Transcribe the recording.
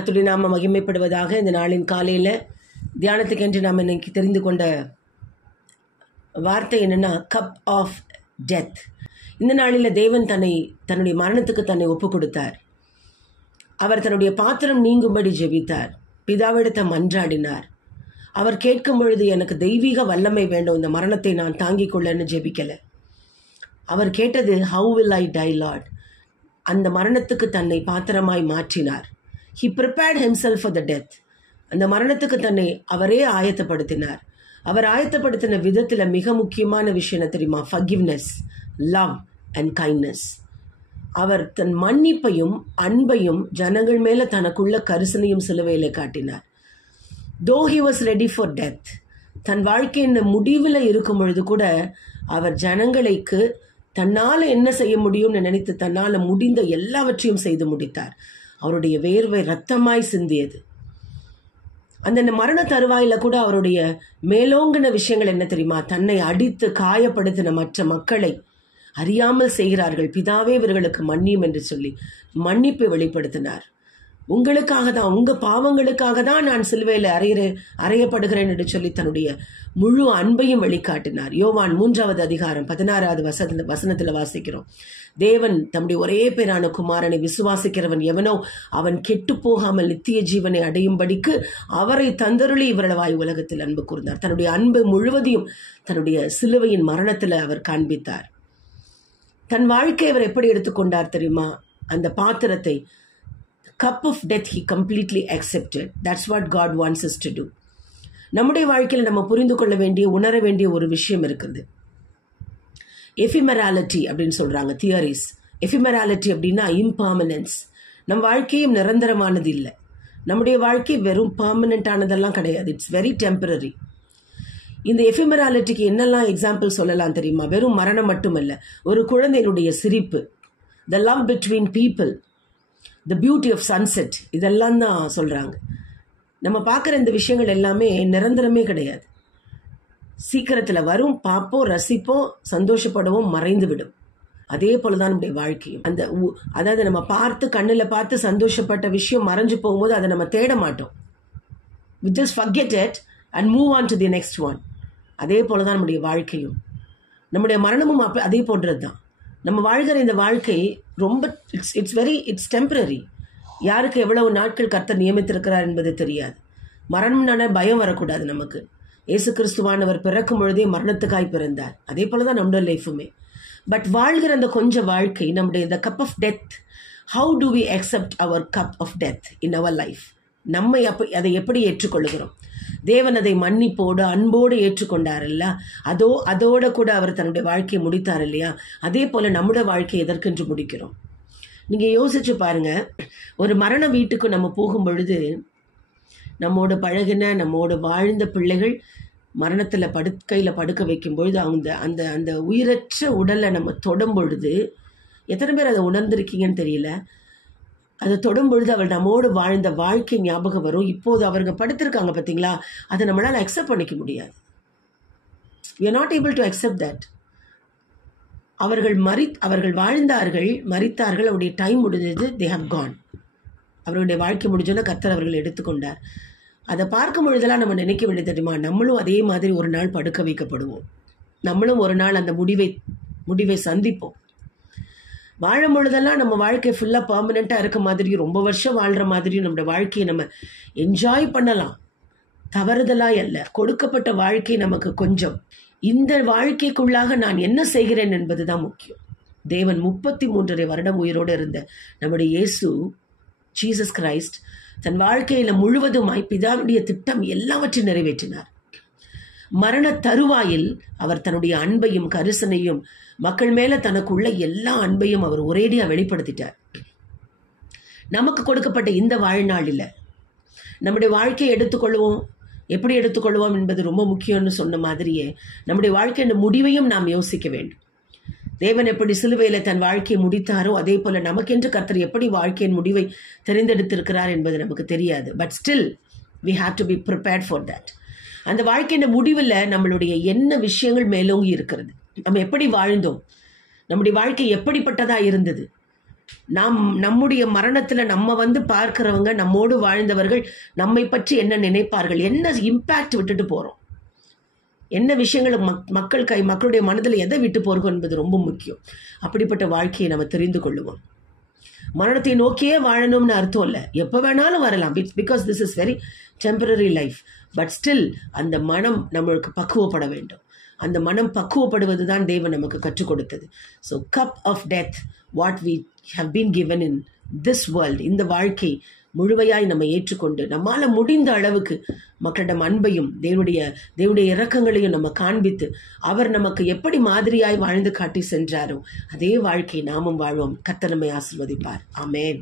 கர்த்தருடைய நாம மகிமைப்படுவதாக. இந்த நாளின் காலையில் தியானத்துக்கென்று நாம் இன்னைக்கு தெரிந்து கொண்ட வார்த்தை என்னன்னா, கப் ஆஃப் டெத். இந்த நாளில் தேவன் தன்னுடைய மரணத்துக்கு தன்னை ஒப்பு கொடுத்தார். அவர் தன்னுடைய பாத்திரம் நீங்கும்படி ஜெபித்தார். பிதாவிடத்தை மன்றாடினார். அவர் கேட்கும் பொழுது எனக்கு தெய்வீக வல்லமை வேண்டும், இந்த மரணத்தை நான் தாங்கிக் கொள்ளன்னு ஜெபிக்கல. அவர் கேட்டது, how will I die Lord. அந்த மரணத்துக்கு தன்னை பாத்திரமாய் மாற்றினார். He prepared himself for the death. அந்த மரணத்துக்கு தன்னை அவரே ஆயத்தப்படுத்தினார். அவர் ஆயத்தப்படுத்தின விதத்தில் மிக முக்கியமான விஷயம் என்ன தெரியுமா? forgiveness, love and kindness. அவர் தன் மன்னிப்பையும் அன்பையும் ஜனங்கள் மேல தனக்குள்ள கரிசனையும் சிலுவையிலே காட்டினார். Though he was ready for death, தன் வாழ்க்கையின் முடிவில் இருக்கும் பொழுது கூட அவர் ஜனங்களுக்கு தன்னால் என்ன செய்ய முடியும்னு நினைத்து தன்னால் முடிந்த எல்லாவற்றையும் செய்து முடித்தார். அவருடைய வேர்வை ரத்தமாய் சிந்தியது. அந்த மரண தருவாயில கூட அவருடைய மேலோங்கின விஷயங்கள் என்ன தெரியுமா? தன்னை அடித்து காயப்படுத்தின மற்ற மக்களை அறியாமல் செய்கிறார்கள், பிதாவே இவர்களுக்கு மன்னியும் என்று சொல்லி மன்னிப்பை வெளிப்படுத்தினார். உங்களுக்காக தான், உங்க பாவங்களுக்காக தான் நான் சிலுவையில் அறையப்படுகிறேன் என்று சொல்லி தன்னுடைய முழு அன்பையும் வெளிக்காட்டினார். யோவான் 3வது அதிகாரம் 16வது வசனத்தில் வாசிக்கிறோம். தேவன் தம்முடைய ஒரே பேரான குமாரனை விசுவாசிக்கிறவன் எவனோ அவன் கெட்டு போகாமல் நித்திய ஜீவனை அடையும்படிக்கு அவரை தந்தருளி இவரவாய் உலகத்தில் அன்பு கூர்ந்தார். தன்னுடைய அன்பு முழுவதையும் தன்னுடைய சிலுவையின் மரணத்தில் அவர் காண்பித்தார். தன் வாழ்க்கையை அவர் எப்படி எடுத்துக்கொண்டார் தெரியுமா? அந்த பாத்திரத்தை, cup of death, he completely accepted. That's what God wants us to do. நம்முடைய வாழ்க்கையில் நம்ம புரிந்து கொள்ள வேண்டிய, உணர வேண்டிய ஒரு விஷயம் இருக்குது. எஃபிமெராலிட்டி அப்படின்னு சொல்றாங்க தியரிஸ். எஃபிமெராலிட்டி அப்படின்னா இம்பர்மனன்ஸ். நம் வாழ்க்கையும் நிரந்தரமானது இல்லை. நம்முடைய வாழ்க்கை வெறும் பர்மனண்டானதெல்லாம் கிடையாது. It's very temporary. இந்த எஃபிமெராலிட்டிக்கு என்னெல்லாம் எக்ஸாம்பிள் சொல்லலாம் தெரியுமா? வெறும் மரணம் மட்டுமல்ல, ஒரு குழந்தையினுடைய சிரிப்பு, the love between people, the beauty of sunset, இதெல்லாம் தான் சொல்கிறாங்க. நம்ம பார்க்குற இந்த விஷயங்கள் எல்லாமே நிரந்தரமே கிடையாது. சீக்கிரத்தில் வரும், பார்ப்போம், ரசிப்போம், சந்தோஷப்படுவோம், மறைந்து விடும். அதே போல தான் நம்முடைய வாழ்க்கையும். அதாவது நம்ம பார்த்து கண்ணில் பார்த்து சந்தோஷப்பட்ட விஷயம் மறைஞ்சு போகும்போது அதை நம்ம தேட மாட்டோம். We just forget it and move on to the next one. அதே போல தான் நம்முடைய வாழ்க்கையும். நம்முடைய மரணமும் அதே போன்றது தான். நம்ம வாழ்கிற இந்த வாழ்க்கை ரொம்ப இட்ஸ் டெம்பரரி. யாருக்கு எவ்வளவு நாட்கள் கர்த்தர் நியமித்திருக்கிறார் என்பது தெரியாது. மரணம்னால பயம் வரக்கூடாது நமக்கு. இயேசு கிறிஸ்துவானவர் பிறக்கும் பொழுதே மரணத்துக்காய் பிறந்தார். அதே போல தான் நம்முடைய லைஃபுமே. பட் வாழ்கிற அந்த கொஞ்ச வாழ்க்கை, நம்முடைய இந்த cup of death, how do we accept our cup of death in our life? நம்மை அதை எப்படி ஏற்றுக்கொள்கிறோம்? தேவன் அதை மன்னிப்போடு அன்போடு ஏற்றுக்கொண்டார் இல்ல? அதோட கூட அவர் தன்னுடைய வாழ்க்கையை முடித்தார் இல்லையா? அதே போல நம்முடைய வாழ்க்கையை எதற்கென்று முடிக்கிறோம்? நீங்க யோசிச்சு பாருங்க. ஒரு மரண வீட்டுக்கு நம்ம போகும் பொழுது நம்மோட பழகின, நம்மோட வாழ்ந்த பிள்ளைகள் மரணத்தில் படுக்கையில் படுக்க வைக்கும் பொழுது அந்த உயிரற்ற உடலை நம்ம தொடும் பொழுது, எத்தனை பேர் அதை உணர்ந்திருக்கீங்கன்னு தெரியல, அதை தொடும் பொழுது அவள் நம்மோடு வாழ்ந்த வாழ்க்கை ஞாபகம் வரும். இப்போது அவர்கள் படுத்திருக்காங்க பார்த்தீங்களா, அதை நம்மளால் அக்செப்ட் பண்ணிக்க முடியாது. we are not able to accept that. அவர்கள் வாழ்ந்தார்கள், மரித்தார்கள், அவருடைய டைம் முடிஞ்சது, they have gone. அவருடைய வாழ்க்கை முடிஞ்சோன்னா கர்த்தர் அவர்கள் எடுத்துக்கொண்டார். அதை பார்க்கும் பொழுதெல்லாம் நம்ம நினைக்க வேண்டியது தெரியுமா? நம்மளும் அதே மாதிரி ஒரு நாள் படுக்க வைக்கப்படுவோம். நம்மளும் ஒரு நாள் அந்த முடிவை சந்திப்போம். வாழும் பொழுதெல்லாம் நம்ம வாழ்க்கை ஃபுல்லாக பர்மனெண்ட்டாக இருக்க மாதிரியும், ரொம்ப வருஷம் வாழ்கிற மாதிரியும் நம்மளோட வாழ்க்கையை நம்ம என்ஜாய் பண்ணலாம். தவறுதலாய் அல்ல. கொடுக்கப்பட்ட வாழ்க்கை நமக்கு கொஞ்சம். இந்த வாழ்க்கைக்குள்ளாக நான் என்ன செய்கிறேன் என்பது தான் முக்கியம். தேவன் 33 வருடம் உயிரோடு இருந்த நம்முடைய இயேசு, ஜீசஸ் கிரைஸ்ட், தன் வாழ்க்கையில முழுவதுமாய் பிதாவுடைய திட்டம் எல்லாவற்றையும் நிறைவேற்றினார். மரண தருவாயில் அவர் தன்னுடைய அன்பையும் கரிசனையும், மக்கள் மேல தனக்குள்ள எல்லா அன்பையும் அவர் ஒரேடியா வெளிப்படுத்திட்டார். நமக்கு கொடுக்கப்பட்ட இந்த வாழ்நாளில் நம்முடைய வாழ்க்கையை எப்படி எடுத்துக்கொள்வோம் என்பது ரொம்ப முக்கியம்னு சொன்ன மாதிரியே நம்முடைய வாழ்க்கையின் முடிவையும் நாம் யோசிக்க வேண்டும். தேவன் எப்படி சிலுவையில் தன் வாழ்க்கையை முடித்தாரோ அதே போல நமக்கென்று கர்த்தர் எப்படி வாழ்க்கையின் முடிவை தெரிந்தெடுத்திருக்கிறார் என்பது நமக்கு தெரியாது. But still we have to be prepared for that. அந்த வாழ்க்கையின் முடிவில் நம்மளுடைய என்ன விஷயங்கள் மேலோங்கி இருக்கிறது, நம்ம எப்படி வாழ்ந்தோம், நம்முடைய வாழ்க்கை எப்படிப்பட்டதாக இருந்தது, நம்முடைய மரணத்துல நம்ம பார்க்கிறவங்க, நம்மோடு வாழ்ந்தவர்கள் நம்மை பற்றி என்ன நினைப்பார்கள், என்ன இம்பாக்ட் விட்டுட்டு போறோம், என்ன விஷயங்களை மக்களுடைய மனதில் எதை விட்டு போறோம் என்பது ரொம்ப முக்கியம். அப்படிப்பட்ட வாழ்க்கையை நம்ம தெரிந்து கொள்ளுவோம். மரணத்தை நோக்கியே வாழணும்னு அர்த்தம் இல்லை, எப்போ வேணாலும் வரலாம். Because this is very temporary life. But still அந்த மனம் நம்மளுக்கு பக்குவப்பட வேண்டும். அந்த மனம் பக்குவப்படுவது தான் தேவன் நமக்கு கற்றுக் கொடுத்தது. So cup of death, what we have been given in this world, இந்த வாழ்க்கை முழுமையாய் நம்ம ஏற்றுக்கொண்டு நம்மால் முடிந்த அளவுக்கு மக்களிடம் அன்பையும் தேவனுடைய இரக்கங்களையும் நம்ம காண்பித்து, அவர் நமக்கு எப்படி மாதிரியாய் வாழ்ந்து காட்டி சென்றாரோ அதே வாழ்க்கை நாமும் வாழ்வோம். கர்த்தர் நம்மை ஆசீர்வதிப்பார். ஆமென்.